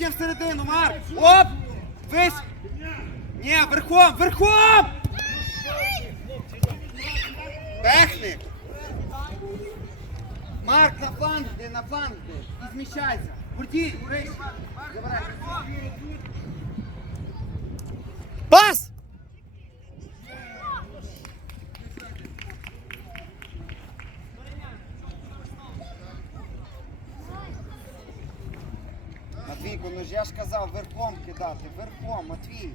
Переміщення всередину, Марк! Оп! Вись! Ні, верхом! Верхом! Техник! Марк, на фланг на фланг йди! І зміщайся! Вище! Ж я ж казав верхом кидати, верхом, Матвій.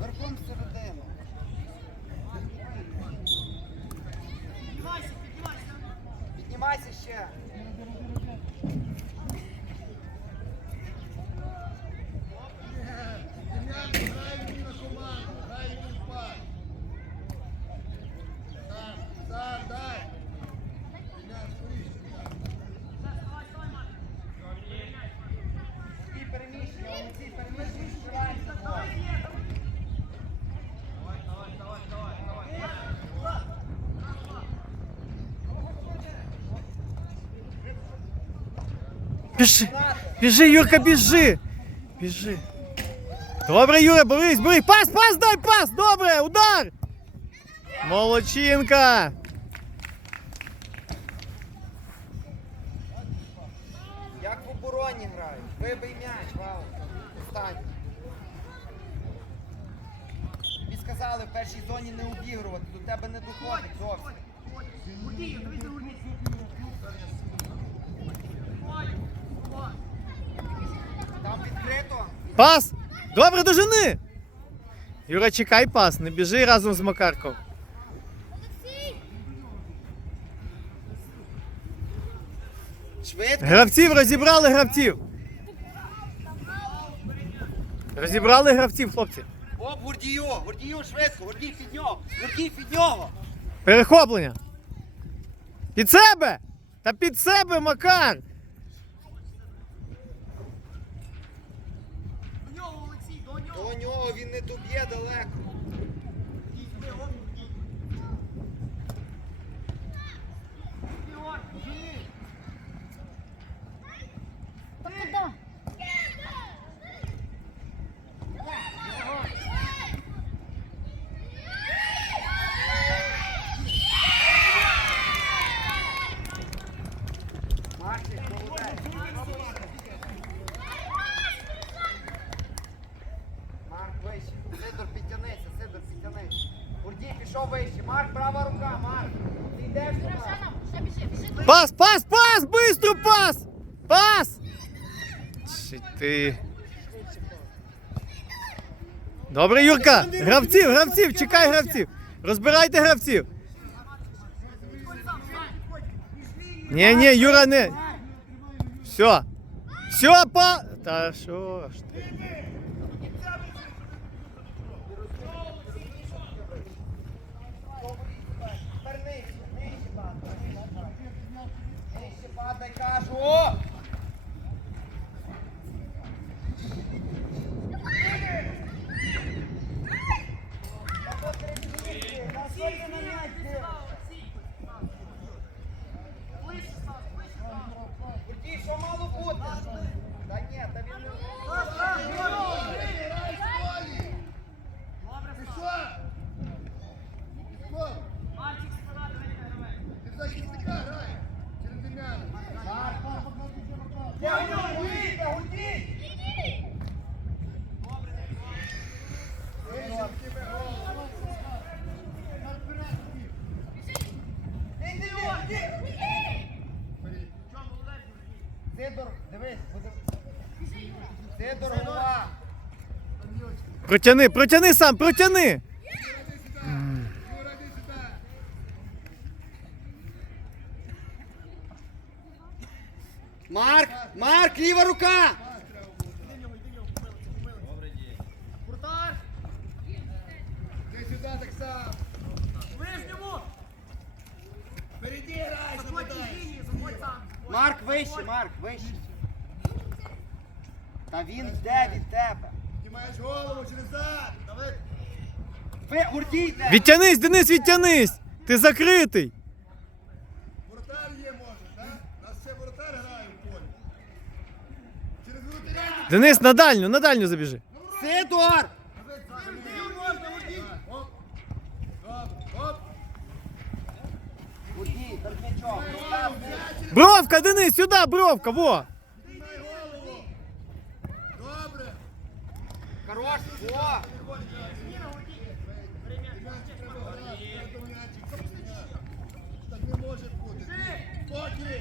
Верхом всередину. Піднімайся ще. І переміщення, Олексій, переміщення, збираємося. Біжи! Біжи, Юрка, біжи! Біжи. Добре, Юра, борись, борись! Пас, пас, дай пас! Добре, удар! Молодчинка! Як в обороні грають? Вибий м'яч, вау. Встань. Тобі сказали в першій зоні не обігрувати, до тебе не доходить зовсім. Там відкрито. Пас! Добре, дожени! Юра, чекай пас, не біжи разом з Макарком. Швидко. Гравців розібрали гравців. Розібрали гравців, хлопці. Оп, Гордію, Гордію швидко, Гордій під нього, Гордій під нього. Перехоплення. Під себе! Та під себе, Макар! До нього він не доб'є далеко. Марчик, молодець. Марк вище. Сидор підтянися, Сидор підтянися. Гордій пішов вище. Марк, права рука, Марк. Ти йдеш туди. Пас, пас, пас! Быстро пас! Пас! Чи ти. Добре, Юрка! Гравців, гравців, чекай гравців! Розбирайте гравців! Ні, ні, Юра, не. Все. Все, па. Та що ж ти? Cadê Caju? Протяни, протяни сам, протяни. Марк, Марк, ліва рука! Иди сюда так сам. Впереди играй, нападай. Марк вище, Марк, вище. Та він йде від тебе. Поднимаешь голову через зад. Давай. Ви Гордій. Відтянись, Денис, відтянись. Ти закритий. Воротар є може, так? Нас ще воротар грає в полі. Через воротаря. Денис, на дальню, на дальню забіжи. Сидор! Дорбячок. Бровка, Денис, сюди, бровка, во. Піднімай голову. Добре. Хорош, о! М'ячик треба грати. Треба м'ячик. Так не може бути. Добре,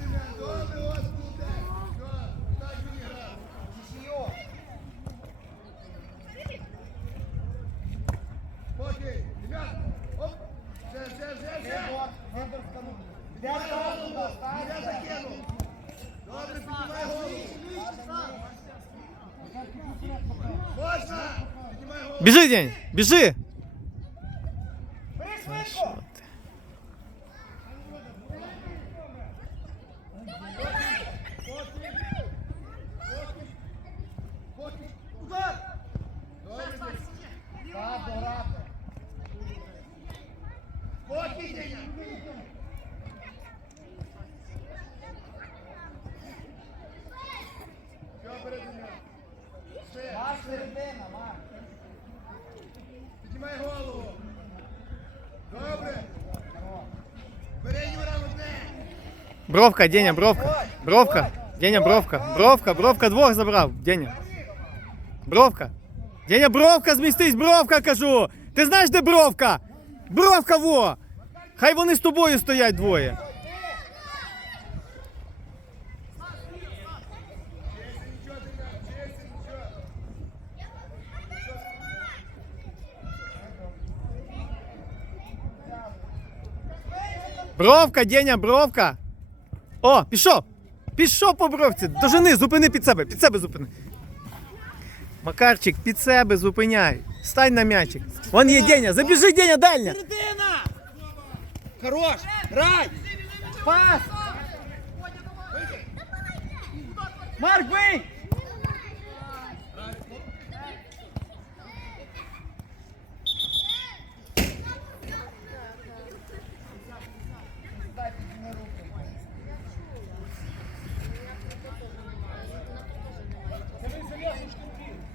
Дем'ян, добре, ось буде. Все, так він і грав. Чищийо. Спокій. Дем'ян, оп. Ще, ще, ще, ще. Сидор, Сидор встанув. Де Піднімай там голову. туди, Я стався. закинув. Добре, піднімай голову. Можна. Піднімай голову. Біжи, День, біжи. Бери швидко! Спокій. Удар. Добре, Деня. Піднімай голову. Добре. Бери, Юра, одне. Бровка, Деня, бровка. Бровка. Деня, бровка. Бровка, бровка двох забрав. Деня. Бровка. Деня, бровка, змістись, бровка, кажу. Ти знаєш, де бровка? Бровка, во. Хай вони з тобою стоять двоє. Бровка, Деня, бровка. О, пішов. Пішов по бровці. Дожени, зупини під себе. Під себе зупини. Макарчик, під себе зупиняй. Стань на м'ячик. Вон є Деня. Забіжи, Деня, дальня. Середина! Хорош! Грай! Пас! Марк, бий! Дай підніми руки.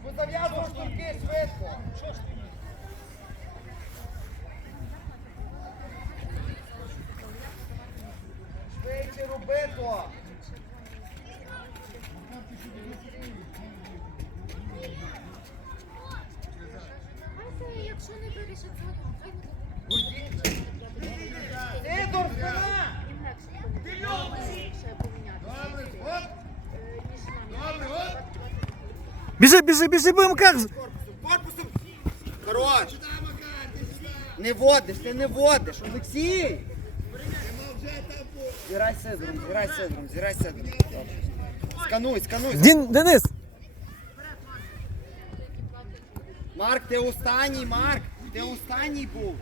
Позав'язуй штурки швидко. Швидше роби то. Якщо не вирішить цього, хай буде Сидор, спина! ще поміняти. Добре, оп. Ніж нам. Добре, оп. Біжи, біжи, біжи, бо Макар. Корпусом. Хорош. Не водиш, ти не водиш. Олексій! Зірай Сидором, зірай Сидором, зірай. Добре. Скануй, скануй. Дін, Денис. Марк, ти останній, Марк. Ти останній був.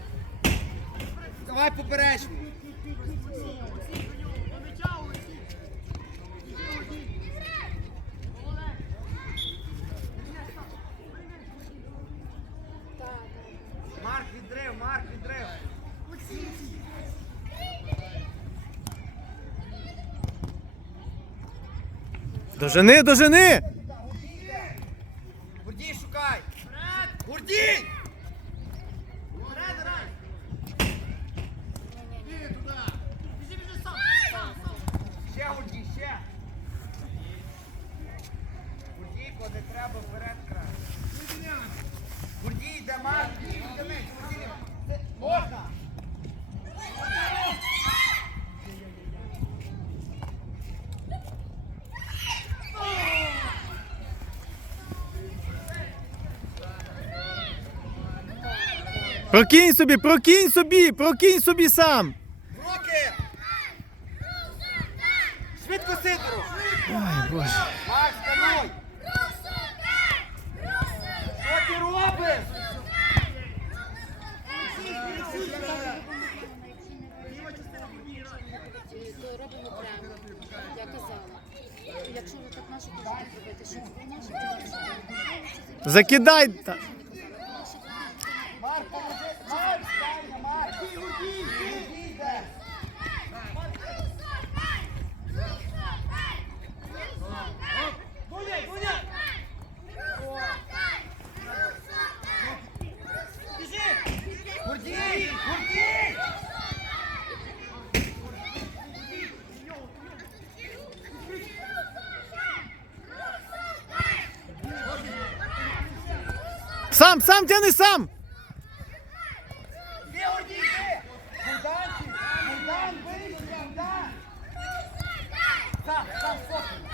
Давай поперечну. Марк відрив, Марк відрив. Дожени, дожени. Гурдій шукай. Туди. Ще Гурдій, ще. Гурдійко, не треба вперед край. Марк, меч, Гурдій. Це Можна. Прокинь собі, прокинь собі, прокинь собі сам. Руки! Швидко Сидору! Ой, Боже. Макс, кануй! Що ти робиш? То робимо прямо. Я казала. Якщо ви так нашу будете робити, що ви нашу Закидай. та- Марк, поможи! Марк, стань, Марк! Гурдій йде! Гурдій! Гурдій! Сам, тяни сам. Де Гурдій, де? Богданчик! Богдан, вийди, Богдан! Сам, сам, сотні!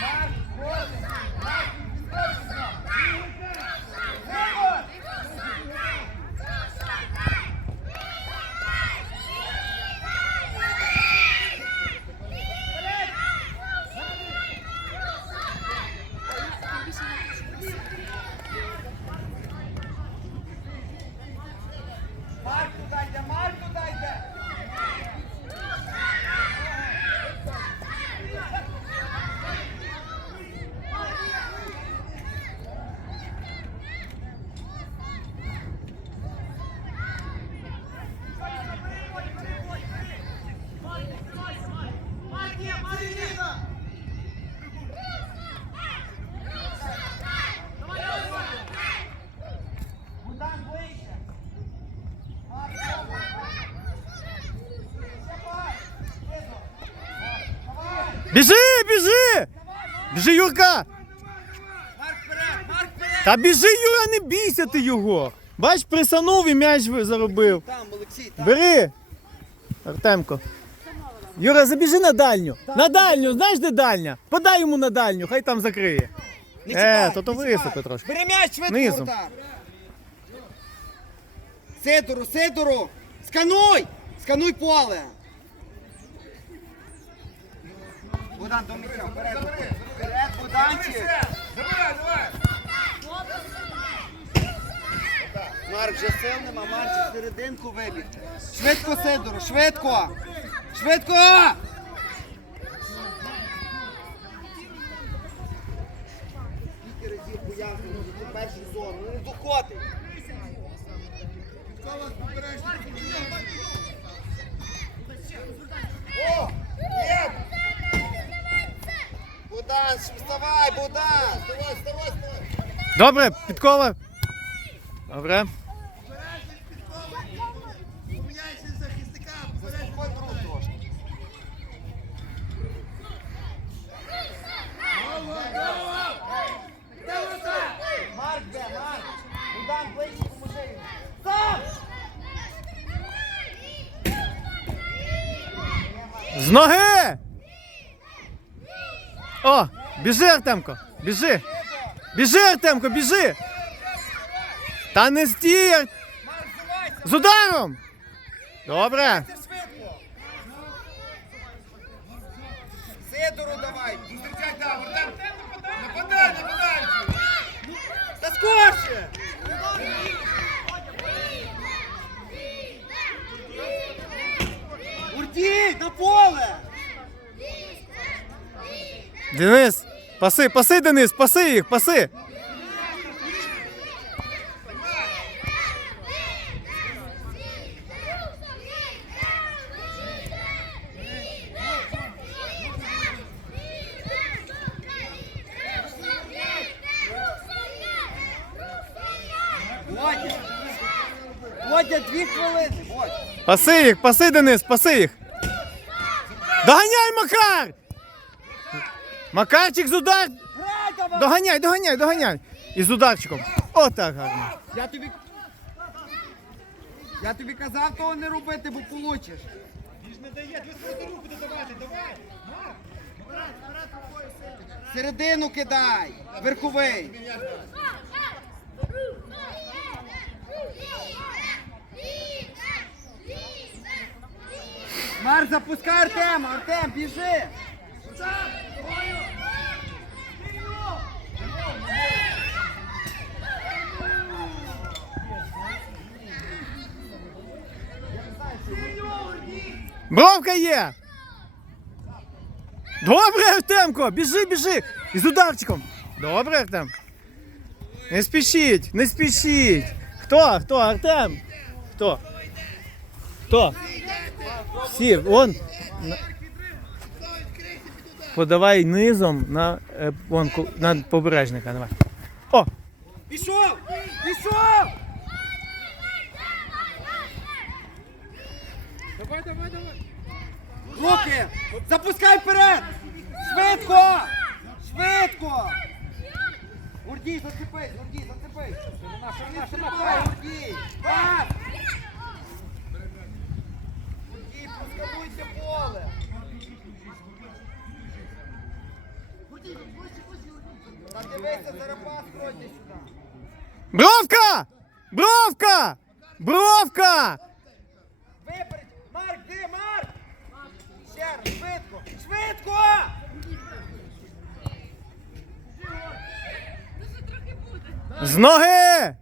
Марк, Боже! Марк, відскочимо! Сигур! Марк туди йде, Марк туди йде! Богдан ближче! Марк, пробуй! Давай! Сидор! Давай! Біжи, біжи! Біжи, Юрка! Та біжи, Юра, не бійся ти його. Бач, присанув і м'яч заробив. Там, Олексій, там! Бери. Артемко. Юра, забіжи на дальню. На дальню, знаєш де дальня? Подай йому на дальню, хай там закриє. Не Е, чіпай, то то не високо чіпай. трошки. Бери м'яч швидко, Низом. Воротар. Сидору, Сидору! Скануй! Скануй поле! Богдан, до м'яча, вперед! Вперед, Богданчик! Забирай, давай! Марк вже сил нема, Марк, серединку вибіг. Швидко, Сидору, швидко! Швидко! Скільки разів пояснювали, що це перший зон, ну не доходить. Підкова з поперечним. О! Є! Богдан, вставай, Богдан! Вставай, вставай, вставай! Добре, підкова. Добре. Поміняйся з захисниками! Поперечник Ходь трошки. Марк де, Марк! Богдан, ближче поможи йому. Сам! З ноги! О, біжи, Артемко, біжи. Біжи, Артемко, біжи. Та не стій. Ар- З ударом. Добре. Сидору давай! Зустрічай, Богдан! Нападай, нападай! Та скорше! Урдій, на поле! Денис, паси, паси, Денис, паси їх, паси. Водя! Дві хвилини! Паси їх, паси, Денис, паси їх. Доганяй, Макар! Макарчик з удар. Доганяй, доганяй, доганяй. І з ударчиком. Отак гарно. Я тобі... Я тобі казав того не робити, бо получиш. не дає. Свою руку додавайте, давай. Середину кидай. Верховий. Марк, запускай Артема. Артем, біжи. Бровка є! Добре, Артемко! Біжи, біжи! І з ударчиком! Добре, Артем! Не спішіть, не спішіть! Хто? Хто? Артем? Хто? Хто? Всі, вон. Подавай низом на, е, вон, на побережника. Давай. О! Пішов! Пішов! Давай, давай, давай. Руки! Запускай вперед! Швидко! Швидко! Гурдій, зацепись! Гурдій, зацепись! Наша! Гурдій! Пас! Гурдій, проскануйте поле! Та дивися, зараз пас пройде сюди! Бровка! Бровка! Бровка! Випередь! Марк, де Марк? Ще раз, швидко! Швидко! З ноги!